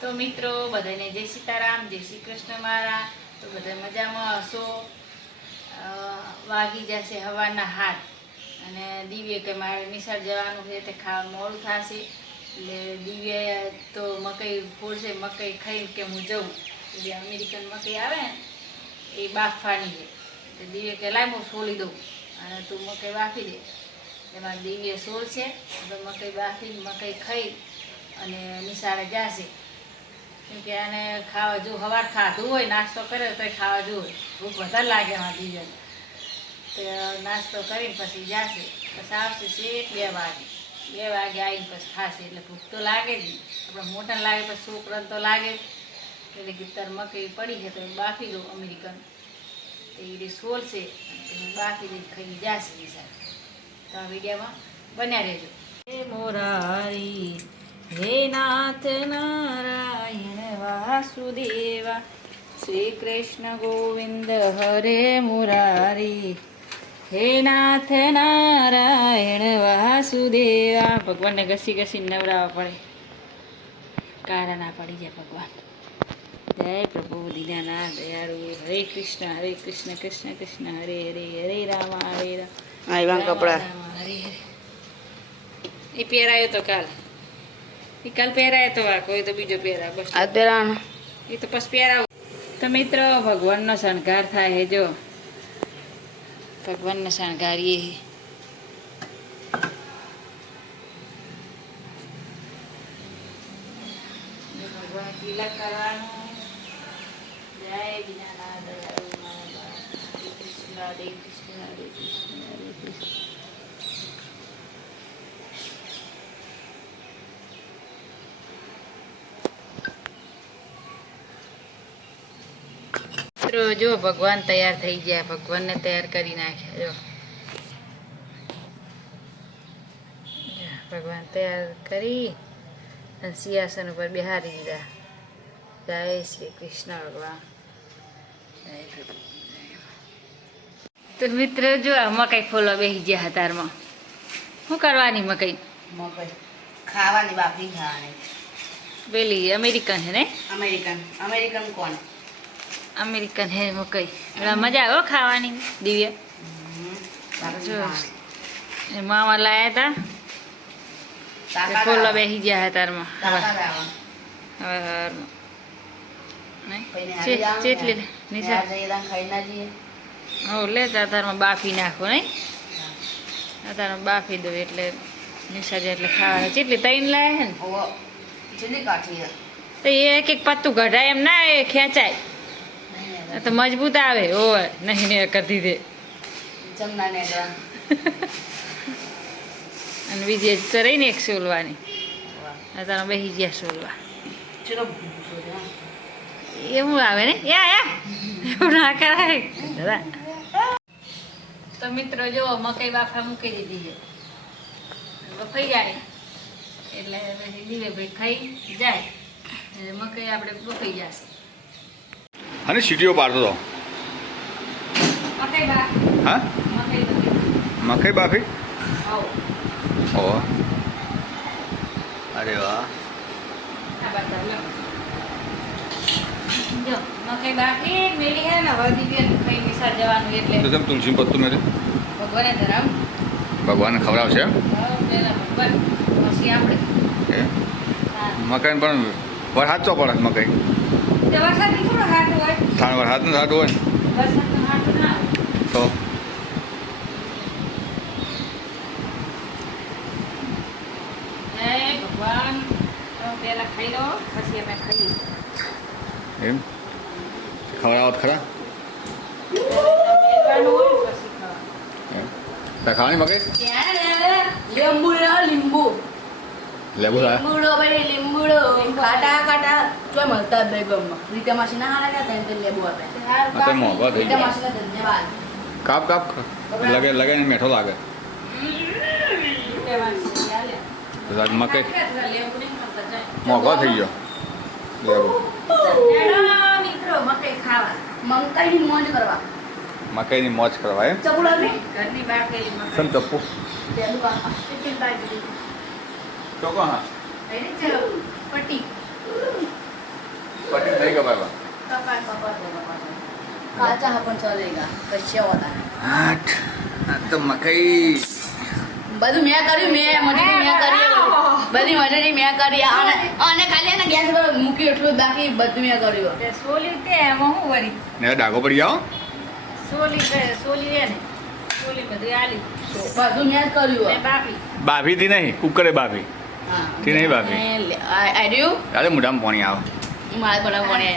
તો મિત્રો બધાને જય સીતારામ, જય શ્રી કૃષ્ણ મારા. તો બધા મજામાં હશો. વાગી જશે હવાના 7 અને દિવ્ય કે મારે નિશાળ જવાનું છે તે ખાવા મોડું થશે એટલે દિવ્ય તો મકઈ ફોડશે. મકઈ ખાઈને કે હું જઉં એટલે અમેરિકન મકઈ આવે ને એ બાફવાની છે. તો દિવ્ય કે લાય હું સોલી દઉં અને તું મકઈ બાફી દે. એમાં દિવ્ય સોલશે તો મકઈ બાફી મકઈ ખાઈ અને નિશાળે જશે. કેમ કે આને ખાવા જો સવાર ખાધું હોય નાસ્તો કરે તો ખાવા જોઈએ, ભૂખ વધારે લાગે એમાં દિવ્ય. તો નાસ્તો કરીને પછી જશે, પછી આવશે છેક 2 વાગે. 2 વાગે આવીને પછી ખાશે એટલે ભૂખ તો લાગે જ. આપણે મોટાને લાગે પછી છોકરાને તો લાગે. એટલે કે તાર મકઈ પડી છે તો બાફી દઉં અમેરિકન. તો એ સોલશે બાફી દઈ ખાઈ જશે નિશાળ. તો આ વિડીયોમાં બન્યા રહેજો. હે મોરારી હે નાથ નારાયણ વાસુદેવા, શ્રી કૃષ્ણ ગોવિંદ હરે મુરારી. હે નાથ નારાયણ વાસુદેવા. ભગવાનને ઘસી ઘસી નવરાવવા પડે, કારા ના પડી જાય ભગવાન. જય પ્રભુ દીનાનાથ દયાળુ. હરે કૃષ્ણ કૃષ્ણ કૃષ્ણ હરે હરે, હરે રામ હરે રામ. કપડા હરે હરે. એ પહેરાયો તો કાલ પહેરાય તો આ કોઈ તો બીજો પહેરા બસ આ પહેરાવાનો એ તો પછી પહેરાવ. તો મિત્રો ભગવાનનો શણગાર થાય હે. જો ભગવાનને શણગારીએ. ભગવાન તિલક કરવાનું. જય દીનાનાથ દયાળુ મારા હરે કૃષ્ણ હરે કૃષ્ણ હરે કૃષ્ણ હરે કૃષ્ણ. જો ભગવાન તૈયાર થઈ ગયા. ભગવાનને તૈયાર કરી નાખ્યા. જો ભગવાન તૈયાર કરી અને સિંહાસન ઉપર બેહારી દીધા. જય શ્રી કૃષ્ણ ભગવાન. તો મિત્ર જો આ મકાઈ ફોલો બેસી ગયા હતારમાં. શું કરવાની મકાઈ? મકઈ ખાવાની, બાફી ખાવાની. પેલી અમેરિકન છે ને? અમેરિકન કોણ? અમેરિકન હે મકઈ. મજા આવે ખાવાની દિવ્ય. જો એ મામા લાયા હતા ફોલો બેસી ગયા હતારમાં. ચેટલી નિશા લે તારમાં બાફી નાખો નહીં. તારમાં બાફી દો એટલે નિશા જાય એટલે ખાવા. ચેટલી 3 લાયા છે ને? તો એક એક પત્તું કઢાય એમ ના, એ ખેંચાય તો મજબૂત આવે. ઓય નહીં ને કરી દે અને બીજી તો રહીને એક સોલવાની. તારા બેસી ગયા સોલવા. એવું આવે ને યા એવું ના કરાય દાદા. તો મિત્રો જો મકઈ બાફા મૂકી દીધી છે. બફાઈ જાય એટલે પછી દિવે ભાઈ ખાઈ જાય એટલે મકઈ આપણે બફાઈ જશે. અને સીટીઓ પાડતો હતો. મકઈ બાફી. હા મકઈ બાફી. ઓ અરે વાહ. જો મકઈ બાફી મેળી હે ને હવે દિવ્ય ખાઈ નિશાળ જવાનું એટલે તો તેમ તુલસી પત્તું મેરે ભગવાને ધરાવ. ભગવાનને ખવડાવશે એમ? પહેલા ભગવાન પછી આપણે. એ મકાઈ પણ વરસાદ ચો પડે મકઈ? વરસાદની થોડો હાથ હોય. વરસાદનું સાટું હોય વરસાદનો હાથ ના તો જય ભગવાન. પહેલા ખાઈ લો પછી અમે ખાઈએ. એમ ખવડાવત ખરા? મેળવાનું હોય પછી ખાવાનું. એમ તાર ખાવાની મકઈ? લીંબુ લેબુ લાયા? લીંબુડો ખાટા ચોય મળતા જ નહીં ગમમાં. રીટા માસી ના હારા ગયા ત્યાં લેબુ આપે. આ તો મોંઘો થઈ રીટા ગયો. માસીને ધન્યવાદ. કાપ લગે ને મેઠો લાગે. તો સાહેબ મકઈ મોંઘો થઈ ગયો લેબુ. મિત્રો મકઈ ખાવા. મમતાની મોજ કરવા. મકઈની મોજ કરવા એમ? ચપુડા ને ઘરની બહાર ગયેલી સમ ચપ્પુ પેલું બાપા કેટલી બાજુ ચોકો. હા પટ્ટી કપાય કાચા હા પણ ચલેગા કશ્યા હોતા આઠ આ તો મકાઈ બધું મેં કર્યું મજૂરી મેં કરી બધી મજૂરી મેં કરી અને ખાલી એને ગેસ પર મૂકી એટલું બાકી બધું મેં કર્યું તે સોલી તે એમાં હું વળી ને ડાઘો પડી જાઓ સોલી રે ને સોલી બધું આલી બધું મેં જ ને કર્યું બાપી બાફીથી નહીં કુકરે બાફી હા થી નહીં બાફી આર્યું અરે મોઢામાં પાણી આવે મારે બધા ભણે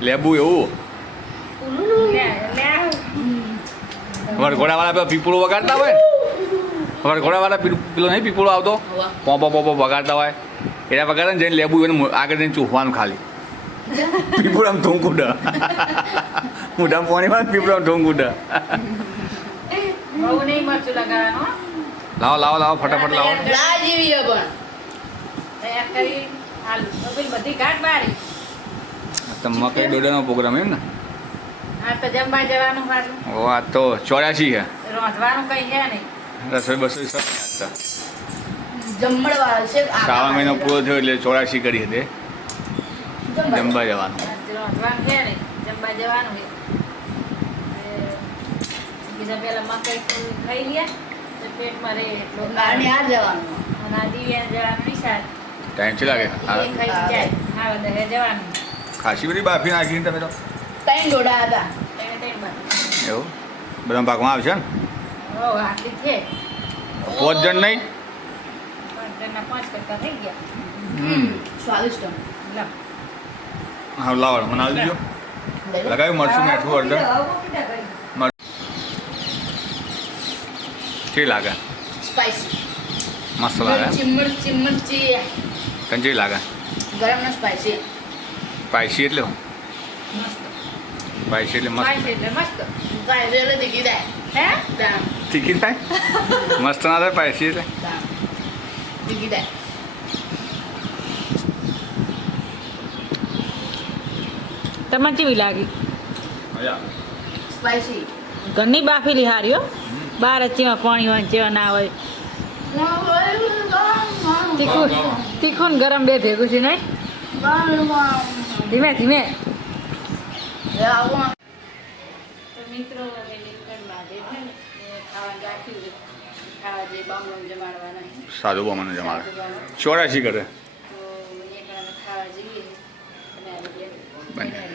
લેબુ એવું લે વરઘોડાવાળા પેલો પીપળો વગાડતા હોય ને વરઘોડાવાળા પેલો નહીં પીપળો આવતો પોપો વગાડતા હોય એના વગાડે ને જઈને લેબુ એને આગળ જઈને ચૂહવાનું ખાલી પીપળો આમ ધૂમ કુડા મોઢામાં પાણીમાં પીપળો આમ ધૂમ કુડા બહુ નહીં મરચું લગાવવાનું લાવો ફટાફટ લાવો લા જેવી છે પણ તૈયાર કરી આલુ તો પેલી બધી ઘાટ બારી તો મકઈ ડોડાનો પ્રોગ્રામ એમ ને આ તો જમવા જવાનું પાછું ઓ આ તો 84 છે રોંધવાનું કઈ છે નહીં રસોઈ બસોઈ સબ હતા જમણવાર છે શ્રાવણ મહિનો પૂરો થયો એટલે 84 કરી હતી જમવા જવાનું રોંધવાનું છે નહીં જમવા જવાનું છે બીજા પેલા મકઈ ખાઈ ગયા તો પેટમાં રહે એટલું ગાડી આ જવાનું અને આ દિવ્યા જવાનું નિશાળ ટાઈમ છે લાગે એ ખાઈ જાય હા બધા જવાનું ખાસી બધી બાફી નાખીને તમે તો ત્રણ ડોડા હતા તેને તેને બાર એવું બધા ભાગમાં આવશે ને ઓ આટલી છે 5 જણ નહીં 5 જણના 5 કરતા થઈ ગયા સ્વાદિષ્ટ લો હા લાવો મને આવી દીધો લગાવ્યું મરચું મેઠું અડધું કેવી લાગે સ્પાઈસી મસ્ત લાગે મિર્ચી કંચી લાગે ગરમ ના સ્પાઈસી સ્પાઈસી એટલે હું મસ્ત સ્પાઈસી એટલે મસ્ત સ્પાઈસી એટલે મસ્ત સ્પાઈસી એટલે તીખી થાય હે દામ તીખી થાય મસ્ત ના થાય સ્પાઈસી એટલે તીખી થાય તમને કેવી લાગી મજા સ્પાઈસી ઘરની બાફેલી હારી હો બાર ચેવા પાણી હોય ચેવા ના હોય તીખું ને ગરમ બે ભેગું છે નહીં ધીમે ધીમે તો મિત્રો ખાવા જે બામણો જમાડવાના સાદું બમને જમાડે 84 કરે તો ખાવા જઈએ અને આ રીતે બને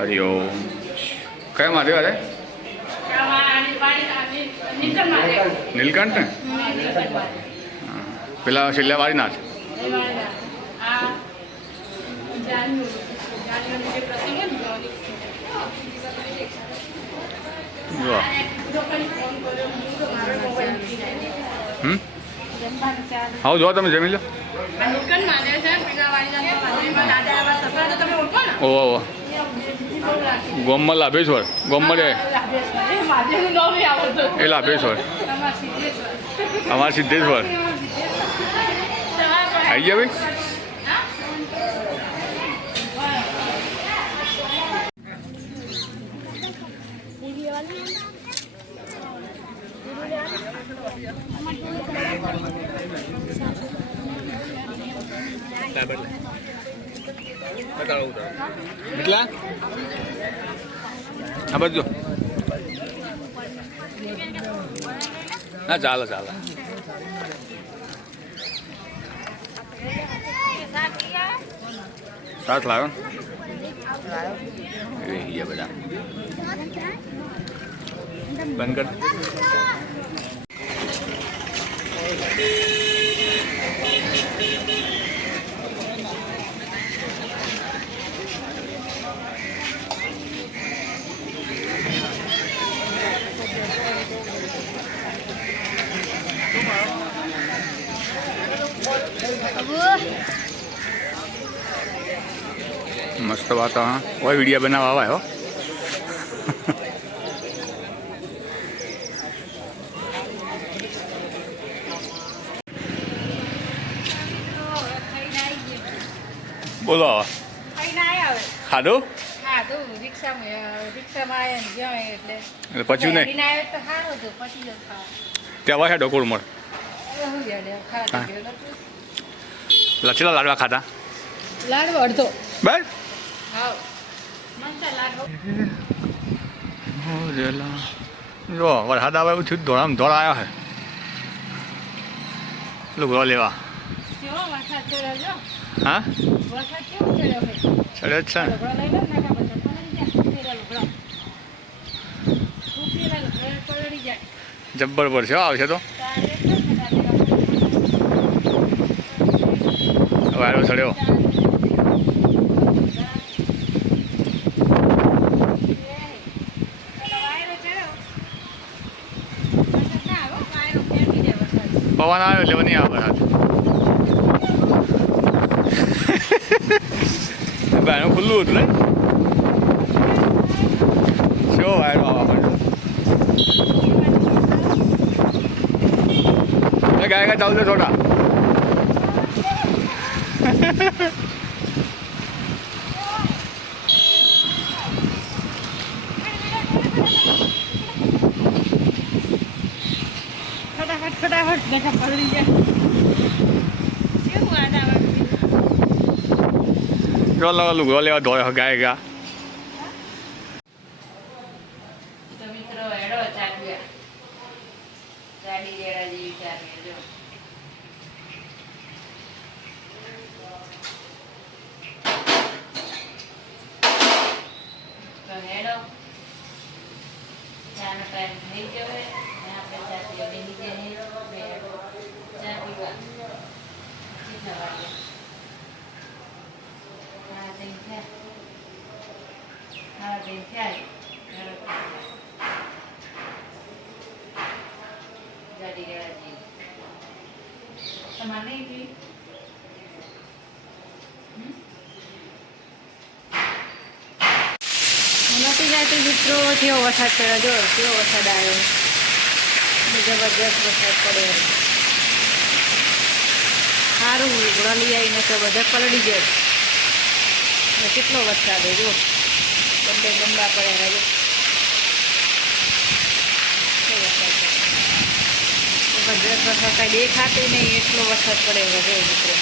હરિઓમ કયા મહાદેવ અરે નીલકંઠ ને હા. પેલા છેલ્લા વાળીનાથ વાહ આવો જો તમે જમી લો ઓહો ગોમમાં લાભેશ્વર ગોમમાં રે એ લાભેશ્વર અમારા સિદ્ધેશ્વર આવી ગયા ભાઈ કેટલા આ બાજુ ના ચાલે ચાલે સાત લાવ્યો ને એ બધા બંધ કર મસ્ત વાતાવરણ હોય વિડીયો બનાવવા આવ્યો બોલો ખાધું રિક્ષામાં આવ્યા ને ગયા એટલે એટલે પચ્યું નહીં હેડીને આવ્યો તો સારું હતું પછી જ ખાવા ત્યાં વહે ડોકોળ મળ શું યાર ખાવા તો ગયો લચેલા લાડવા ખાતા લાડવો અડધો બસ હા મનસા લાડવો જો વરસાદ આવે એવું થયું ધોળામાં ધોળા આવ્યા છે લુગડો લેવા કેવો વરસાદ ચડ્યો જો હા વરસાદ કેવો ચડ્યો છે ચડે જ છે ને લુગડો લઈ લો ને નાના બધા પલળી જાય પેલા લુગડો પેલા લુગડો પલળી જાય જબ્બર પડશે હો, આવશે તો વાયરો ચડ્યો પવન આવ્યો એટલે નહીં આવે વરસાદ બાયણું ખુલ્લું હતું ને શું વાયરો આવવા પડ્યો ગાય ગાય ચાલુ છે છોટા ફટાફટ બધા પલળી જાય કેવું આડા લુગડો લેવા ધોયો ગાય ગા તો મિત્રો હેડો ચાલ્યા ચાલી જેડા જેવી ચાલી જો તો હેડો ચાનો ટાઈમ થઈ ગયો હોય ને આપણે ચા પીવા બેસી જઈએ ચા પીવા કેટલા વાગ્યા હા તેમ થયા હા તેમ થયા જાડી ગેળાજી તમારે નહીં પી નથી જાતી મિત્રો કેવો વરસાદ પડ્યો જો કેવો વરસાદ આવ્યો જબરજસ્ત વરસાદ પડ્યો સારું લુગડા લઈ આવીને તો બધા પલળી જાય ને કેટલો વરસાદ હોય જો બંને ગંદા પડ્યા જો જબરજસ્ત વરસાદ કાંઈ દેખાતું નહીં એટલો વરસાદ પડે જો મિત્રો